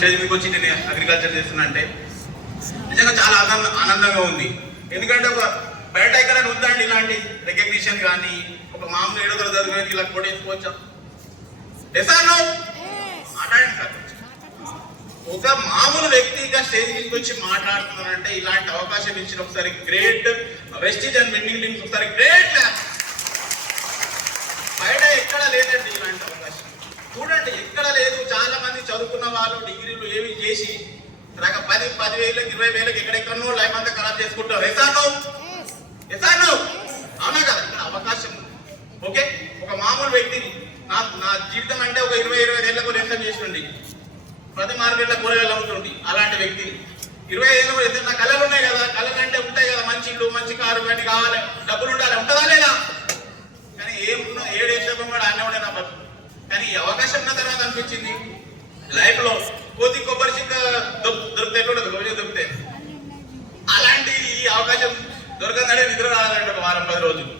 Stage మీకు వచ్చి నేను అగ్రికల్చర్ చేస్తున్నా అంటే నిజంగా చాలా ఆనందంగా ఉంది. ఎందుకంటే ఒక బయట ఎక్కడ ఉందండి ఇలాంటి రికగ్నిషన్ కానీ ఒక మామూలు 7వ తరగతి చదివేది ఇలా కొట్టేసుకోవచ్చా? ఎసాను మాట్లాడండి సార్. ఒక మామూలు వ్యక్తిగా స్టేజ్ మీదకి వచ్చి మాట్లాడుతున్నారంటే ఇలాంటి అవకాశం ఇచ్చిన ఒకసారి great Vestige and winnowing teams ఒకసారి గ్రేట్. బయట ఎక్కడ లేదండి ఇలాంటి అవకాశం. చూడండి ఎక్కడ లేదు. చాలా మంది చదువుకున్న వాళ్ళు డిగ్రీలు ఏవి చేసి 10,000 20,000 ఎక్కడెక్కడో లైఫ్ అంతా ఖరాబ్ చేసుకుంటారు. ఎసాను అవునా కదా? ఇక్కడ అవకాశం ఓకే. ఒక మామూలు వ్యక్తిని నా జీవితం అంటే ఒక 20-25 ఏళ్ళకు నిర్ణయం చేసింది. ప్రతి మార్కెట్లో కూరగాయలు అమ్ముతుంది. అలాంటి వ్యక్తిని 25 ఏళ్ళు నా కళలు ఉన్నాయి కదా, కళలు అంటే ఉంటాయి కదా, మంచి ఇల్లు మంచి కారు కానీ కావాలి, డబ్బులు ఉండాలి, ఉంటుందా లేదా? కానీ ఏమున్నా 7 ఏళ్ళకు కూడా అన్నీ ఉండే నా బతుకు. కానీ ఈ అవకాశం ఉన్న తర్వాత అనిపించింది లైఫ్ లో కొబ్బరి చిక్క దొరికితే రోజు దొరికితే అలాంటి ఈ అవకాశం దొరకగానే నిద్ర రావాలంటే ఒక వారం 10 రోజులు.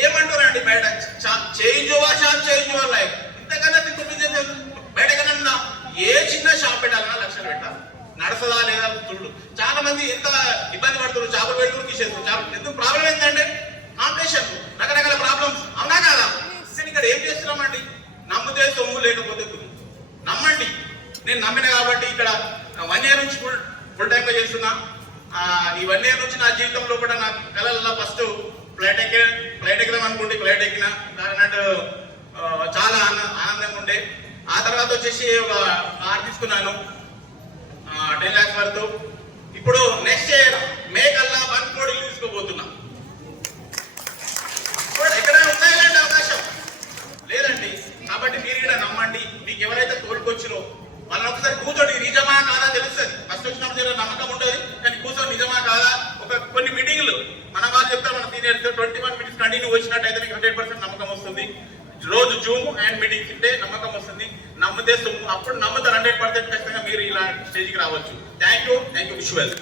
ఏమంటారండి బయట చేంజ్ యువర్ లైఫ్. ఇంతకన్నా బయట కన్నా ఏ చిన్న షాప్ పెట్టాలన్నా లక్షలు పెట్టాలి. నడసదా లేదా చూడు. చాలా మంది ఎంత ఇబ్బంది పడుతున్నారు. చేపలు పెడుతున్నారు, తీసేస్తారు. ఎందుకు ప్రాబ్లం ఏంటంటే కాంపిటీషన్, రకరకాల ప్రాబ్లమ్స్. అవునా కదా? నేను ఇక్కడ ఏం చేస్తున్నామండి? నమ్మితే సొమ్ము లేకపోతే నమ్మండి. నేను నమ్మిన కాబట్టి ఇక్కడ 1 year నుంచి ఫుల్ టైంగా చేస్తున్నా. ఈ 1 year నుంచి నా జీవితంలో కూడా నా కళల్లో ఫస్ట్ ఫ్లైట్ ఎక్కదాం అనుకుంటే ఫ్లైట్ ఎక్కిన అన్నట్టు చాలా ఆనందంగా ఉండే. ఆ తర్వాత వచ్చేసి ఒక కార్ తీసుకున్నాను 10 lakhs వరకు. ఇప్పుడు నెక్స్ట్ ఇయర్ మే కల్లా 1 crore ఇల్లు తీసుకోబోతున్నా. ఎక్కడైనా ఉన్నాయండి అవకాశం? లేదండి. కాబట్టి మీరు ఇక్కడ నమ్మండి. మీకు ఎవరైతే తోలుకొచ్చిరో వాళ్ళని ఒకసారి కూర్చోండి. నిజమా కాదా తెలుస్తుంది. ఫస్ట్ వచ్చినప్పుడు నమ్మకం ఉంటుంది, కానీ కూర్చొని నిజమా కాదా కొన్ని మీటింగ్లు మన వాళ్ళు చెప్తారు, మన సీనియర్స్ 21 minutes కంటిన్యూ వచ్చినట్టయితే మీకు 100% నమ్మకం వస్తుంది. రోజు జూమ్ అండ్ మీటింగ్స్ ఉంటే నమ్మకం వస్తుంది. నమ్మితే అప్పుడు నమ్ముతారు 100% ఖచ్చితంగా మీరు ఇలా స్టేజ్కి రావచ్చు. Thank you wish well.